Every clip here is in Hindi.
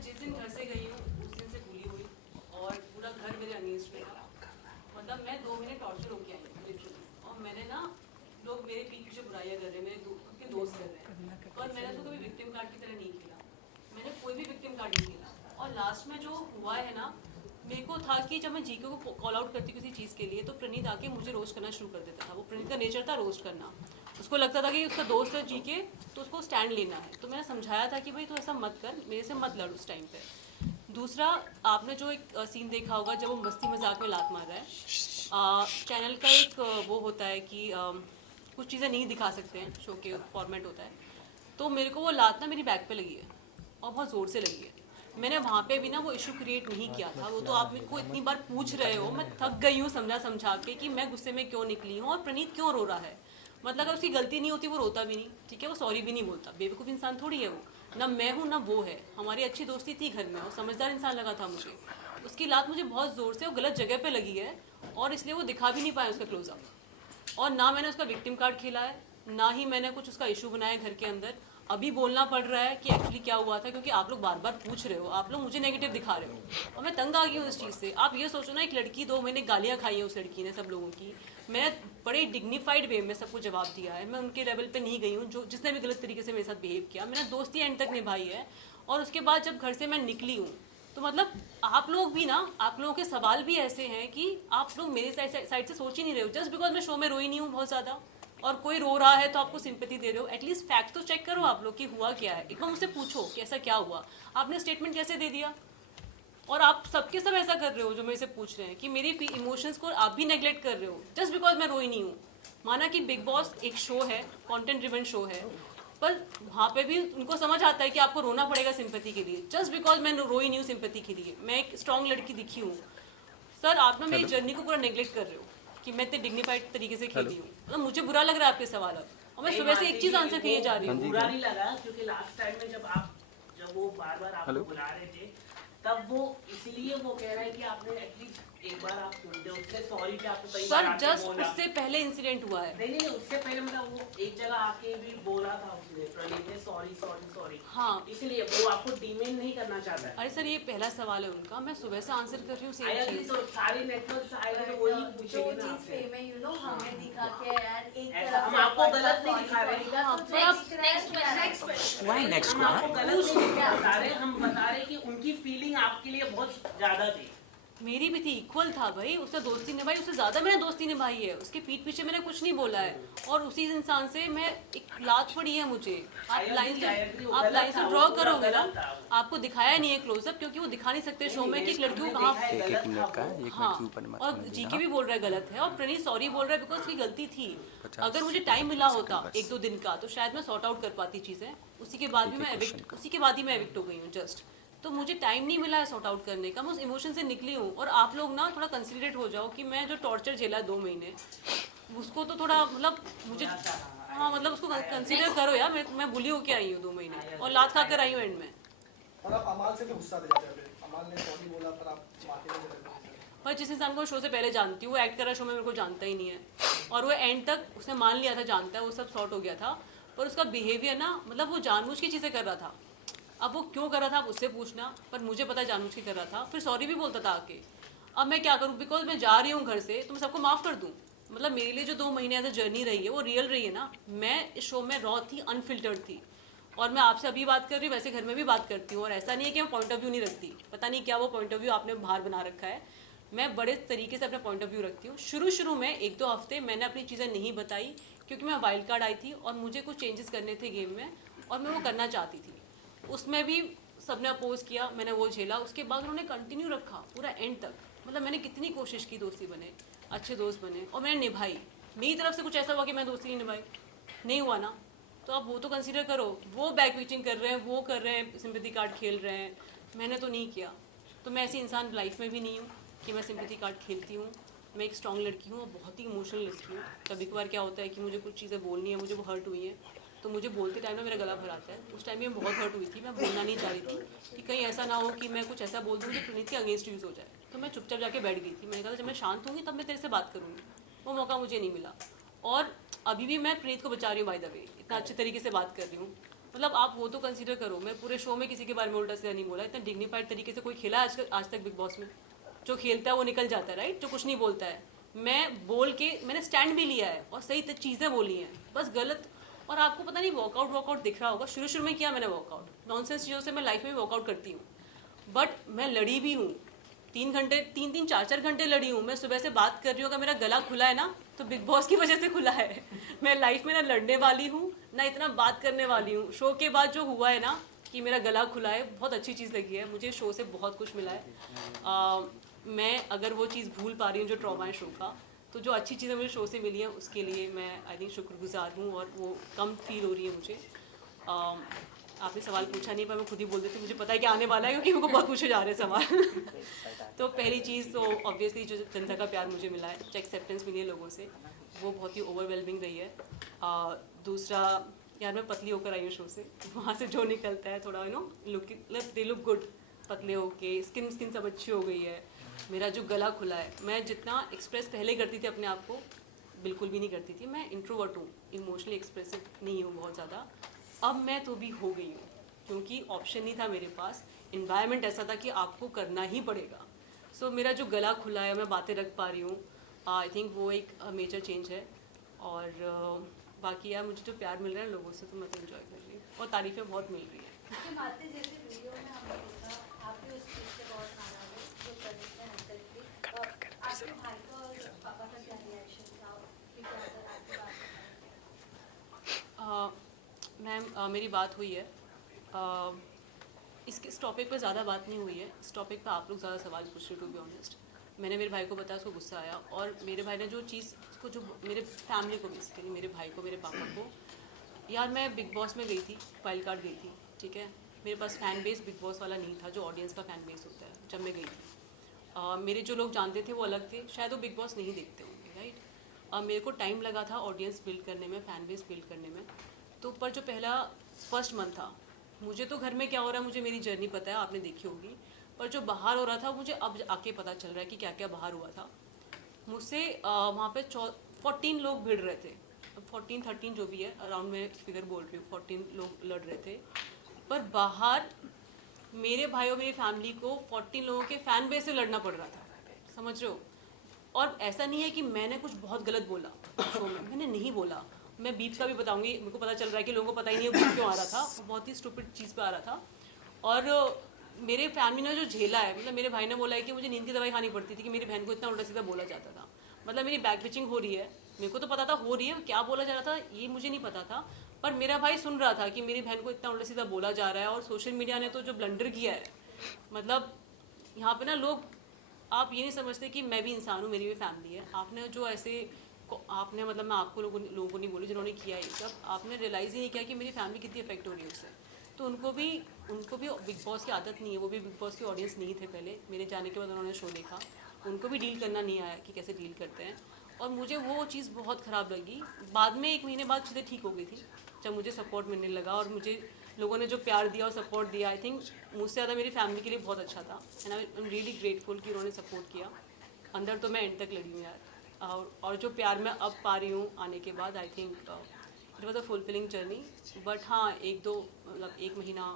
जिस दिन घर से गई हूँ उस दिन से भूली हुई और पूरा घर मेरे अगेंस्ट में था। मतलब मैं 2 महीने टॉर्चर होके आई हूँ लिटरली। और मैंने ना, लोग मेरे पीठ पीछे बुराइयाँ कर रहे हैं, मेरे खुद के दोस्त कर रहे हैं, और मैंने उसको कभी विक्टिम कार्ड की तरह नहीं खेला। मैंने कोई भी विक्टिम कार्ड नहीं खेला। और लास्ट में जो हुआ है ना, मेरे को था कि जब मैं जीके को कॉल आउट करती किसी चीज़ के लिए तो प्रणीत आके मुझे रोस्ट करना शुरू कर देता था। वो प्रणीत का नेचर था रोस्ट करना। उसको लगता था कि उसका दोस्त है जीके तो उसको स्टैंड लेना है। तो मैंने समझाया था कि भाई तू ऐसा मत कर, मेरे से मत लड़ उस टाइम पे। दूसरा, आपने जो एक सीन देखा होगा जब वो मस्ती मजाक में लात मार रहा है, चैनल का एक वो होता है कि कुछ चीज़ें नहीं दिखा सकते हैं, शो के फॉर्मेट होता है। तो मेरे को वो लात ना मेरी बैक पे लगी है और बहुत ज़ोर से लगी है। मैंने वहाँ पे भी ना वो इशू क्रिएट नहीं किया था। वो तो आप मेरे को इतनी बार पूछ रहे हो, मैं थक गई हूँ समझा के कि मैं गुस्से में क्यों निकली हूँ और प्रणीत क्यों रो रहा है। मतलब अगर उसकी गलती नहीं होती वो रोता भी नहीं, ठीक है, वो सॉरी भी नहीं बोलता। बेवकूफ़ इंसान थोड़ी है वो, ना मैं हूँ ना वो है। हमारी अच्छी दोस्ती थी घर में और समझदार इंसान लगा था मुझे। उसकी लात मुझे बहुत ज़ोर से और गलत जगह पे लगी है और इसलिए वो दिखा भी नहीं पाया उसका क्लोजअप। और ना मैंने उसका विक्टिम कार्ड खेला है, ना ही मैंने कुछ उसका इशू बनाया घर के अंदर। अभी बोलना पड़ रहा है कि एक्चुअली क्या हुआ था, क्योंकि आप लोग बार बार पूछ रहे हो, आप लोग मुझे नेगेटिव दिखा रहे हो और मैं तंग आ गई हूँ इस चीज़ से। आप ये सोचो ना, एक लड़की 2 महीने गालियाँ खाई है उस लड़की ने सब लोगों की। मैंने बड़े डिग्निफाइड वे में सबको जवाब दिया है। मैं उनके लेवल पे नहीं गई हूँ जो जिसने भी गलत तरीके से मेरे साथ बिहेव किया। मैंने दोस्ती एंड तक निभाई है। और उसके बाद जब घर से मैं निकली हूँ तो मतलब आप लोग भी ना, आप लोगों के सवाल भी ऐसे हैं कि आप लोग मेरे साइड से सोच ही नहीं रहे हो। जस्ट बिकॉज मैं शो में रोई नहीं हूँ बहुत ज़्यादा और कोई रो रहा है तो आपको सिंपैथी दे रहे हो। एटलीस्ट फैक्ट तो चेक करो आप लोग कि हुआ क्या है। एक बार मुझसे पूछो कि ऐसा क्या हुआ। आपने स्टेटमेंट कैसे दे दिया? और आप सबके सब ऐसा कर रहे हो जो मेरे से पूछ रहे हैं कि मेरी इमोशंस को आप भी नेग्लेक्ट कर रहे हो जस्ट बिकॉज मैं रोई नहीं हूँ। माना कि बिग बॉस एक शो है, कंटेंट ड्रिवन शो है, पर वहाँ पे भी उनको समझ आता है कि आपको रोना पड़ेगा सिंपैथी के लिए। जस्ट बिकॉज मैं रोई नहीं हूँ सिंपैथी के लिए, मैं एक स्ट्रॉन्ग लड़की दिखी हूँ। सर आप ना मेरी जर्नी को पूरा नेग्लेक्ट कर रहे हो कि मैं इतने डिग्निफाइड तरीके से खेली हूँ। मतलब मुझे बुरा लग रहा है आपके सवाल अब, और मैं सुबह से एक चीज आंसर किए जा रही हूँ। बुरा नहीं लगा क्योंकि लास्ट टाइम में जब वो बार बार आपको बुला रहे थे तब वो इसलिए वो कह रहा है कि आपने एटलीस्ट एक बार आप सुनते उससे सॉरी कि आपको कई सर बार जस्ट उससे पहले इंसिडेंट हुआ है। नहीं उससे पहले मतलब वो एक जगह आके भी बोला था उसने, प्रदीप ने सॉरी सॉरी सॉरी। हाँ, इसलिए वो आपको डिमेन नहीं करना चाहता है। अरे सर ये पहला सवाल है उनका, मैं सुबह से आंसर कर रही हूँ सेम चीज। तो सारे नेटवर्क आएंगे तो वही पूछेंगे ना आपसे। हमें दिखा के यार एक ऐसा हम आपको गलत नहीं दिखा रहे। नेक्स्ट हम आपको गलत नहीं बता रहे, हम बता रहे कि उनकी फीलिंग आपके लिए बहुत ज्यादा थी। मेरी भी थी, इक्वल था भाई। उससे दोस्ती निभाई, उससे ज्यादा मैंने दोस्ती निभाई है। उसके पीठ पीछे मैंने कुछ नहीं बोला है और उसी इंसान से मैं एक लात पड़ी है मुझे। आप लाइन से ड्रॉ करोगे ना, आपको दिखाया नहीं है क्लोजअप क्योंकि वो दिखा नहीं सकते शो में कि एक लड़की को कहाँ। एक मिनट का, एक हाँ, मिनट के ऊपर मत और बोलना। जीके भी बोल रहा है गलत है और प्रणीत सॉरी बोल रहा है बिकॉज उसकी गलती थी। अगर मुझे टाइम मिला होता 1-2 दिन का तो शायद मैं सॉर्ट आउट कर पाती चीजें। उसी के बाद ही मैं एविक्ट हो गई हूँ जस्ट। तो मुझे टाइम नहीं मिला है सॉर्ट आउट करने का, मैं उस इमोशन से निकली हूँ। और आप लोग ना थोड़ा कंसिडरेट हो जाओ कि मैं जो टॉर्चर झेला 2 महीने उसको तो थोड़ा मतलब मुझे, हाँ मतलब उसको कंसिडर करो यार। मैं बुली होके आई हूँ 2 महीने और लात खा कर आई हूँ एंड में। और आप अमाल से भी गुस्सा दिलाते हैं। अमाल ने सॉरी बोला पर आप माफी नहीं दे रहे। पर जिस इंसान को शो से पहले जानती हूँ, वो एक्ट कर रहा शो में, मेरे को जानता ही नहीं है और वो एंड तक उसने मान लिया था जानता है, वो सब सॉर्ट हो गया था। पर उसका बिहेवियर ना, मतलब वो जानबूझ की चीज़ें कर रहा था। अब वो क्यों कर रहा था आप उससे पूछना, पर मुझे पता है जानबूझ के कर रहा था। फिर सॉरी भी बोलता था आके। अब मैं क्या करूँ, बिकॉज मैं जा रही हूँ घर से तो मैं सबको माफ़ कर दूँ। मतलब मेरे लिए जो 2 महीने ऐसा जर्नी रही है वो रियल रही है ना। मैं इस शो में रॉ थी, अनफिल्टर्ड थी और मैं आपसे अभी बात कर रही हूँ, वैसे घर में भी बात करती हूँ। और ऐसा नहीं है कि मैं पॉइंट ऑफ व्यू नहीं रखती, पता नहीं क्या वो पॉइंट ऑफ व्यू आपने बाहर बना रखा है। मैं बड़े तरीके से अपना पॉइंट ऑफ व्यू रखती हूँ। शुरू में 1-2 हफ्ते मैंने अपनी चीज़ें नहीं बताई क्योंकि मैं वाइल्ड कार्ड आई थी और मुझे कुछ चेंजेस करने थे गेम में और मैं वो करना चाहती थी। उसमें भी सबने अपोज किया, मैंने वो झेला। उसके बाद उन्होंने कंटिन्यू रखा पूरा एंड तक। मतलब मैंने कितनी कोशिश की दोस्ती बने, अच्छे दोस्त बने और मैंने निभाई। मेरी तरफ से कुछ ऐसा हुआ कि मैं दोस्ती नहीं निभाई, नहीं हुआ ना। तो आप वो तो कंसीडर करो। वो बैक विचिंग कर रहे हैं, वो कर रहे हैं, सिंपैथी कार्ड खेल रहे हैं, मैंने तो नहीं किया। तो मैं ऐसी इंसान लाइफ में भी नहीं हूँ कि मैं सिंपैथी कार्ड खेलती हूँ। मैं एक स्ट्रॉन्ग लड़की हूँ और बहुत ही इमोशनल लड़की हूँ। कभी कभार क्या होता है कि मुझे कुछ चीज़ें बोलनी है, मुझे वो हर्ट हुई है तो मुझे बोलते टाइम ना मेरा गला भर आता है। उस टाइम में बहुत हर्ट हुई थी, मैं बोलना नहीं चाह रही थी कि कहीं ऐसा ना हो कि मैं कुछ ऐसा बोल दूँ जो प्रणीत के अगेंस्ट यूज़ हो जाए। तो मैं चुपचाप जाके बैठ गई थी। मैंने कहा जब मैं शांत होंगी तब मैं तेरे से बात करूँगी। वो मौका मुझे नहीं मिला और अभी भी मैं प्रणीत को बचा रही हूँ। बाय द वे इतना अच्छे तरीके से बात कर रही हूँ मतलब आप वो तो कंसीडर करो, मैं पूरे शो में किसी के बारे में उल्टा सीधा नहीं बोला, इतना डिग्निफाइड तरीके से कोई खेला है आज तक बिग बॉस में? जो खेलता है वो निकल जाता है, राइट, जो कुछ नहीं बोलता है। मैं बोल के मैंने स्टैंड भी लिया है और सही चीज़ें बोली हैं, बस गलत। और आपको पता नहीं वॉकआउट दिख रहा होगा, शुरू में किया मैंने वॉकआउट, नॉनसेंस चीज़ों से मैं लाइफ में वॉकआउट करती हूँ, बट मैं लड़ी भी हूँ 3 घंटे 4 घंटे लड़ी हूँ। मैं सुबह से बात कर रही हूँ, अगर मेरा गला खुला है ना तो बिग बॉस की वजह से खुला है। मैं लाइफ में ना लड़ने वाली हूँ ना इतना बात करने वाली हूँ। शो के बाद जो हुआ है ना कि मेरा गला खुला है, बहुत अच्छी चीज़ लगी है मुझे, शो से बहुत कुछ मिला है। मैं अगर वो चीज़ भूल पा रही हूँ जो ट्रॉमा है शो का, तो जो अच्छी चीज़ें मुझे शो से मिली हैं उसके लिए मैं आई थिंक शुक्रगुजार हूँ, और वो कम फील हो रही है मुझे। आपने सवाल पूछा नहीं पर मैं खुद ही बोल देती हूँ, मुझे पता है कि आने वाला है क्योंकि मेरे को बहुत पूछे जा रहे हैं सवाल। तो पहली चीज़ तो ऑब्वियसली जो जनता का प्यार मुझे मिला है, जो एक्सेप्टेंस मिली है लोगों से, वो बहुत ही ओवरवेलमिंग रही है। दूसरा, यार मैं पतली होकर आई हूँ शो से, वहाँ से जो निकलता है थोड़ा लुक दे लुक गुड, पतले होके स्किन सब अच्छी हो गई है। मेरा जो गला खुला है, मैं जितना एक्सप्रेस पहले करती थी अपने आप को, बिल्कुल भी नहीं करती थी। मैं इंट्रोवर्ट हूँ, इमोशनली एक्सप्रेसिव नहीं हूँ बहुत ज़्यादा। अब मैं तो भी हो गई हूँ क्योंकि ऑप्शन नहीं था मेरे पास, इन्वायरमेंट ऐसा था कि आपको करना ही पड़ेगा। सो मेरा जो गला खुला है, मैं बातें रख पा रही हूँ, आई थिंक वो एक मेजर चेंज है। और बाकी यार मुझे जो प्यार मिल रहा है लोगों से, तो मैं तो इन्जॉय कर रही हूँ और तारीफ़ें बहुत मिल रही हैं। कि माते जैसे वीडियो में हमने देखा, आप भी उस चीज़ से बहुत नाराज हो, जो प्रदीप ने हैंडल की, और आपके भाई का और पापा का क्या रिएक्शन था कि क्या अगर आपकी बात मैम मेरी बात हुई है, इस टॉपिक पर ज़्यादा बात नहीं हुई है, इस टॉपिक पर आप लोग ज़्यादा सवाल पूछ रहे हो, टू बी ऑनेस्ट। मैंने मेरे भाई को बताया, उसको गुस्सा आया, और मेरे भाई ने जो चीज़ उसको, जो मेरे फैमिली को बेसिकली, मेरे भाई को, मेरे पापा को, यार मैं बिग बॉस में गई थी, वाइल्ड कार्ड गई थी, ठीक है, मेरे पास फ़ैन बेस बिग बॉस वाला नहीं था जो ऑडियंस का फ़ैन बेस होता है। जब मैं गई थी मेरे जो लोग जानते थे वो अलग थे, शायद वो बिग बॉस नहीं देखते होंगे, राइट। मेरे को टाइम लगा था ऑडियंस बिल्ड करने में, फ़ैन बेस बिल्ड करने में। तो पर जो पहला फर्स्ट मंथ था, मुझे तो घर में क्या हो रहा है मुझे मेरी जर्नी पता है, आपने देखी होगी, पर जो बाहर हो रहा था मुझे अब आके पता चल रहा है कि क्या क्या बाहर हुआ था। मुझसे वहाँ पे 14 लोग भिड़ रहे थे, 14-13 जो भी है, अराउंड में फिगर बोल रही हूँ, 14 लोग लड़ रहे थे। पर बाहर मेरे भाई और मेरी फैमिली को 14 लोगों के फ़ैन बेस से लड़ना पड़ रहा था, समझ रहे हो। और ऐसा नहीं है कि मैंने कुछ बहुत गलत बोला शो में, मैंने नहीं बोला। मैं बीफ का भी बताऊंगी, मेरे को पता चल रहा है कि लोगों को पता ही नहीं है बीफ क्यों आ रहा था, बहुत ही स्टूपिड चीज़ पे आ रहा था। और मेरे फैमिली ने जो झेला है, मतलब मेरे भाई ने बोला है कि मुझे नींद की दवाई खानी पड़ती थी कि मेरी बहन को इतना उल्टा सीधा बोला जाता था। मतलब मेरी बैक पिचिंग हो रही है, मेरे को तो पता था हो रही है, क्या बोला जा रहा था ये मुझे नहीं पता था, पर मेरा भाई सुन रहा था कि मेरी बहन को इतना उल्टा सीधा बोला जा रहा है। और सोशल मीडिया ने तो जो ब्लंडर किया है, मतलब यहाँ पे ना लोग, आप ये नहीं समझते कि मैं भी इंसान हूँ, मेरी भी फैमिली है। आपने जो ऐसे आपने, मतलब मैं आपको लोगों को नहीं बोली जिन्होंने किया ये सब, आपने रियलाइज़ ही नहीं किया कि मेरी फैमिली कितनी इफेक्ट हो रही है उससे। तो उनको भी बिग बॉस की आदत नहीं है, वो भी बिग बॉस की ऑडियंस नहीं थे पहले, मेरे जाने के बाद उन्होंने शो देखा, उनको भी डील करना नहीं आया कि कैसे डील करते हैं। और मुझे वो चीज़ बहुत ख़राब लगी। बाद में 1 महीने बाद चीज़ें ठीक हो गई थी, जब मुझे सपोर्ट मिलने लगा और मुझे लोगों ने जो प्यार दिया और सपोर्ट दिया, आई थिंक मुझसे ज़्यादा मेरी फैमिली के लिए बहुत अच्छा था। And I am really grateful कि उन्होंने सपोर्ट किया। अंदर तो मैं एंड तक लड़ी हूँ यार, और जो प्यार मैं अब पा रही हूँ आने के बाद, I think it was a fulfilling journey. But हाँ, 1 महीना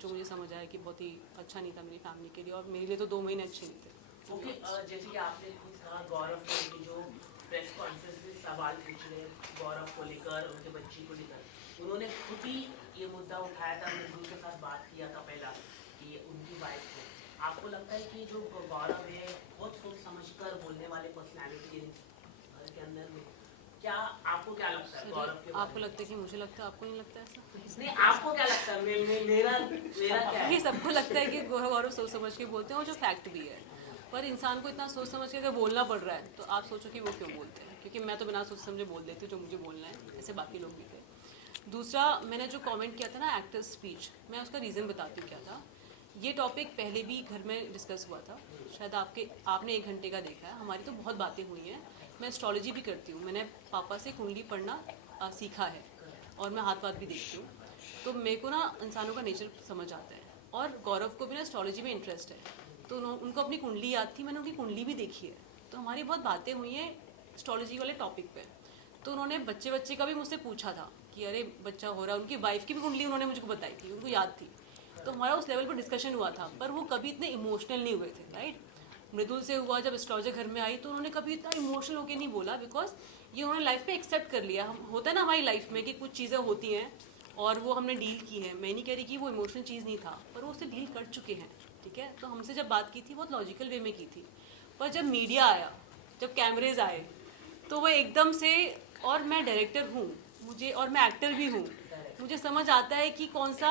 जो मुझे समझ आया कि बहुत ही अच्छा नहीं था मेरी फैमिली के लिए, और मेरे लिए तो 2 महीने अच्छे नहीं थे। ओके, जैसे कि आपने कहा गौरव को, जो प्रेस कॉन्फ्रेंस में सवाल पूछ रहे गौरव को लेकर, उनके बच्ची को लेकर, उन्होंने खुद ही ये मुद्दा उठाया था, मजदूर के साथ बात किया था पहला कि उनकी वाइफ को। आपको लगता है कि जो गौरव है बहुत सोच समझकर बोलने वाले पर्सनैलिटी है घर के अंदर में, क्या आपको क्या लगता है गौरव के? आपको लगता है कि मुझे लगता है, आपको नहीं लगता ऐसा? नहीं, आपको क्या लगता है? मेरा क्या है? ये सबको लगता है कि गौरव सोच समझ के बोलते हैं, और जो फैक्ट भी है। पर इंसान को इतना सोच समझ के अगर बोलना पड़ रहा है तो आप सोचो कि वो क्यों बोलते हैं, क्योंकि मैं तो बिना सोच समझे बोल देती हूँ जो मुझे बोलना है, ऐसे बाकी लोग भी थे। दूसरा, मैंने जो कमेंट किया था ना एक्टर स्पीच, मैं उसका रीज़न बताती हूँ क्या था। ये टॉपिक पहले भी घर में डिस्कस हुआ था, शायद आपने 1 घंटे का देखा है, हमारी तो बहुत बातें हुई हैं। मैं एस्ट्रोलॉजी भी करती हूँ, मैंने पापा से कुंडली पढ़ना सीखा है, और मैं हाथ भी देखती हूँ, तो मेरे को ना इंसानों का नेचर समझ आता है। और गौरव को भी ना एस्ट्रोलॉजी में इंटरेस्ट है, तो उनको अपनी कुंडली याद थी, मैंने उनकी कुंडली भी देखी है, तो हमारी बहुत बातें हुई हैं एस्ट्रोलॉजी वाले टॉपिक पे। तो उन्होंने बच्चे का भी मुझसे पूछा था कि कि अरे बच्चा हो रहा है। उनकी वाइफ की भी कुंडली उन्होंने मुझको बताई थी, उनको याद थी। तो हमारा उस लेवल पर डिस्कशन हुआ था, पर वो कभी इतने इमोशनल नहीं हुए थे, राइट। मृदुल से हुआ, जब एस्ट्रोलॉजर घर में आई तो उन्होंने कभी इतना इमोशनल होकर नहीं बोला, बिकॉज ये उन्होंने लाइफ में एक्सेप्ट कर लिया। हम होता है ना हमारी लाइफ में कि कुछ चीज़ें होती हैं और वो हमने डील की है। मैं नहीं कह रही कि वो इमोशनल चीज़ नहीं था, पर वो उससे डील कर चुके हैं, ठीक है। तो हमसे जब बात की थी बहुत लॉजिकल वे में की थी, पर जब मीडिया आया, जब कैमरेज आए, तो वो एकदम से, और मैं डायरेक्टर हूँ मुझे, और मैं एक्टर भी हूँ, मुझे समझ आता है कि कौन सा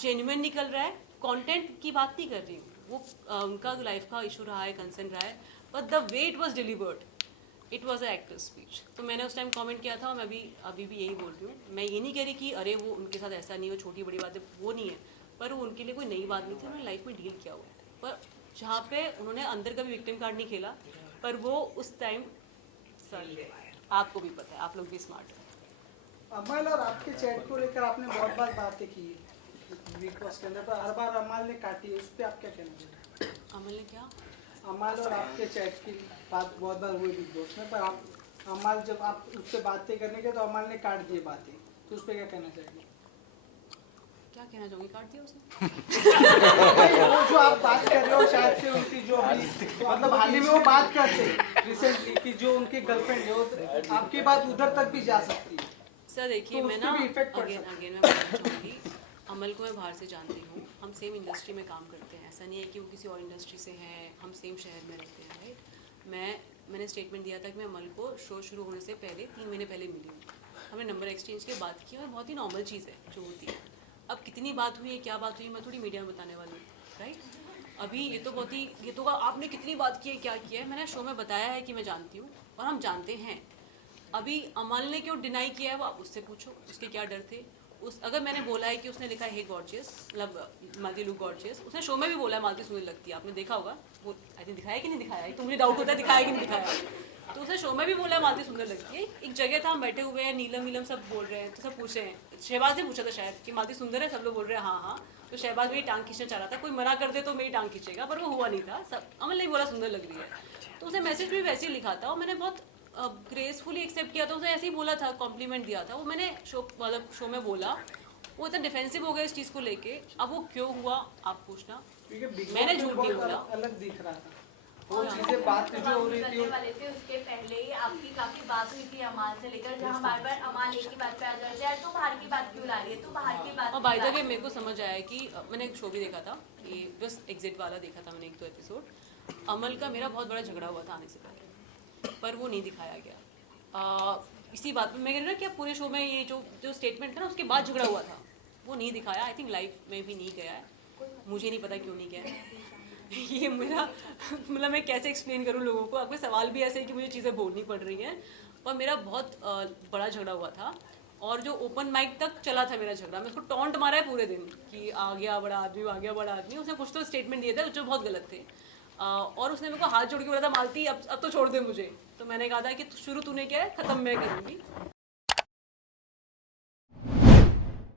जेन्युइन निकल रहा है। कंटेंट की बात नहीं कर रही हूँ, वो उनका लाइफ का इशू रहा है, कंसर्न रहा है, but the way it was delivered, it was a actor speech. तो मैंने उस टाइम कमेंट किया था, और मैं अभी भी यही बोल रही हूँ। मैं ये नहीं कह रही कि अरे वो उनके साथ ऐसा नहीं हो, छोटी बड़ी बातें वो नहीं है, पर वो उनके लिए कोई नई बात नहीं थी, उन्होंने लाइफ में डील किया हुआ है। पर जहाँ पे उन्होंने अंदर का भी विक्टिम कार्ड नहीं खेला, पर वो उस टाइम, सॉरी आपको भी पता है, आप लोग भी स्मार्ट हैं। अमल और आपके चैट को लेकर आपने बहुत बार बातें की बिग बॉस के अंदर, पर हर बार अमल ने काटी है, उस पर आप क्या कहना चाहते हैं? अमल ने क्या? अमल और आपके चैट की बात बहुत बार हुई बिग बॉस में, पर आप अमल जब आप उससे बातें करने के तो अमल ने काट दी बातें, तो उस पर क्या कहना चाहिए? क्या कहना चाहूँगी, काट दिया उसने। वो जो आप बात कर रहे हो शायद से उनकी जो अभी मतलब हाल ही में वो बात करते रिसेंटली कि जो उनके गर्लफ्रेंड है वो आपकी बात उधर तक भी जा सकती है। सर देखिए, तो मैं उस ना पे भी effect पड़ अगेन सकता है। मैं बोलना चाहूँगी, अमल को मैं बाहर से जानती हूँ, हम सेम इंडस्ट्री में काम करते हैं, ऐसा नहीं है कि वो किसी और इंडस्ट्री से हैं, हम सेम शहर में रहते हैं, राइट। मैंने स्टेटमेंट दिया था कि मैं अमल को शो शुरू होने से पहले 3 महीने पहले मिली हूँ, हमने नंबर एक्सचेंज के बात की, और बहुत ही नॉर्मल चीज़ है जो होती है। अब कितनी बात हुई है, क्या बात हुई है, मैं थोड़ी मीडिया में बताने वाली हूँ, राइट। अभी ये तो आपने कितनी बात की है, क्या किया है, मैंने शो में बताया है कि मैं जानती हूँ और हम जानते हैं। अभी अमल ने क्यों डिनाई किया है वो आप उससे पूछो, उसके क्या डर थे। अगर मैंने बोला है कि उसने लिखा है हे गॉर्जियस, मतलब मालती लुक गॉर्जियस, उसने शो में भी बोला है मालती सुंदर लगती है, आपने देखा होगा, वो आई थिंक दिखाया कि नहीं दिखाया है, तो मुझे डाउट होता है दिखाया कि नहीं दिखाया। तो उसने शो में भी बोला है मालती सुंदर लगती है। एक जगह था, हम बैठे हुए हैं, नीलम सब बोल रहे हैं, तो सब पूछ रहे हैं, शहबाज ने पूछा था शायद कि मालती सुंदर है, सब लोग बोल रहे हैं हाँ हाँ, तो शहबाज मेरी टांग खींचना चाह रहा था, कोई मना कर दे तो मेरी टांग खींचेगा, पर वो हुआ नहीं था। सब अमल नहीं बोला सुंदर लग रही है, तो उसने मैसेज भी वैसे ही लिखा था, और मैंने बहुत ग्रेसफुली एक्सेप्ट किया था। उसने ऐसे ही बोला था, कॉम्प्लीमेंट दिया था, वो मैंने शो में बोला। वो इतना डिफेंसिव हो गया इस चीज़ को लेके, अब वो क्यों हुआ आप पूछना, मैंने झूठ नहीं बोला। अलग दिख रहा था वो चीजें, बात जो हो रही थी वाले थे उसके पहले ही आपकी काफी बात हुई थी अमाल से लेकर, जहाँ बार बार अमाल एक ही बात पे आ जाते हैं, तो बाहर की बात क्यों ला रही है, तो बाहर की बात। और बाय द वे मेरे को समझ आया कि मैंने एक शो भी देखा था, ये बस एग्जिट वाला देखा था मैंने 1-2 एपिसोड। अमल का मेरा बहुत बड़ा झगड़ा हुआ था आने से पहले, पर वो नहीं दिखाया गया। इसी बात में मैं कह रही ना कि पूरे शो में ये जो स्टेटमेंट था ना, उसके बाद झगड़ा हुआ था, वो नहीं दिखाया। आई थिंक लाइफ में भी नहीं गया है, मुझे नहीं पता क्यों नहीं गया है। ये मेरा मतलब मैं कैसे एक्सप्लेन करूँ लोगों को, आपके सवाल भी ऐसे है कि मुझे चीज़ें बोलनी पड़ रही हैं, पर मेरा बहुत बड़ा झगड़ा हुआ था, और जो ओपन माइक तक चला था मेरा झगड़ा, मैं उसको टॉन्ट मारा है पूरे दिन कि आ गया बड़ा आदमी, आ गया बड़ा आदमी। उसने कुछ तो स्टेटमेंट दिए थे जो बहुत गलत थे, और उसने मेरे को हाथ जोड़ के बोला था मालती अब तो छोड़ दे मुझे। तो मैंने कहा था कि शुरू तूने किया है, ख़त्म मैं करूँगी।